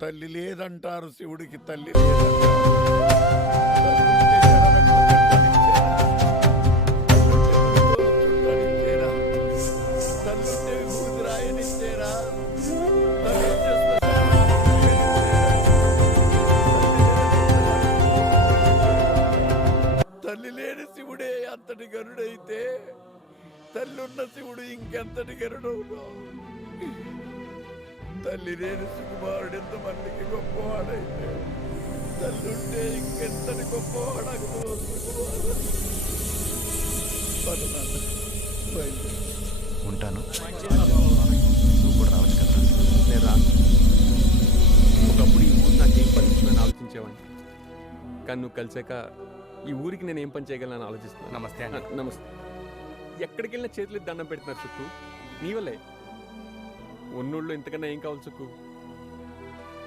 తల్లి లేదంటారు శివుడికి, తల్లి లేదంటారు. తల్లుంటే విభూతి రాయనిచ్చేరా. తల్లి లేని శివుడే అంతటి గరుడైతే తల్లున్న శివుడు ఇంకెంతటి గరుడవును. తల్లి లేని సుకుమారుడు ఎంతమందికి గొప్పవాడైతే తల్లుంటే ఇంకెంతటి గొప్పవాడకు ఉంటాను. నువ్వు కూడా రావచ్చు కదా. నేను రాను. ఒకప్పుడు ఈ ఊరు నాకేం పని ఇస్తుందని ఆలోచించేవాడిని, కానీ నువ్వు కలిసాక ఈ ఊరికి నేను ఏం పని చేయగలను ఆలోచిస్తున్నాను. నమస్తే అండి. నమస్తే. ఎక్కడికి వెళ్ళినా చేతులు దండం పెడుతున్నారు సుక్కు, నీ వల్లే. ఉన్నోళ్ళు ఇంతకన్నా ఏం కావాలి సుక్కు?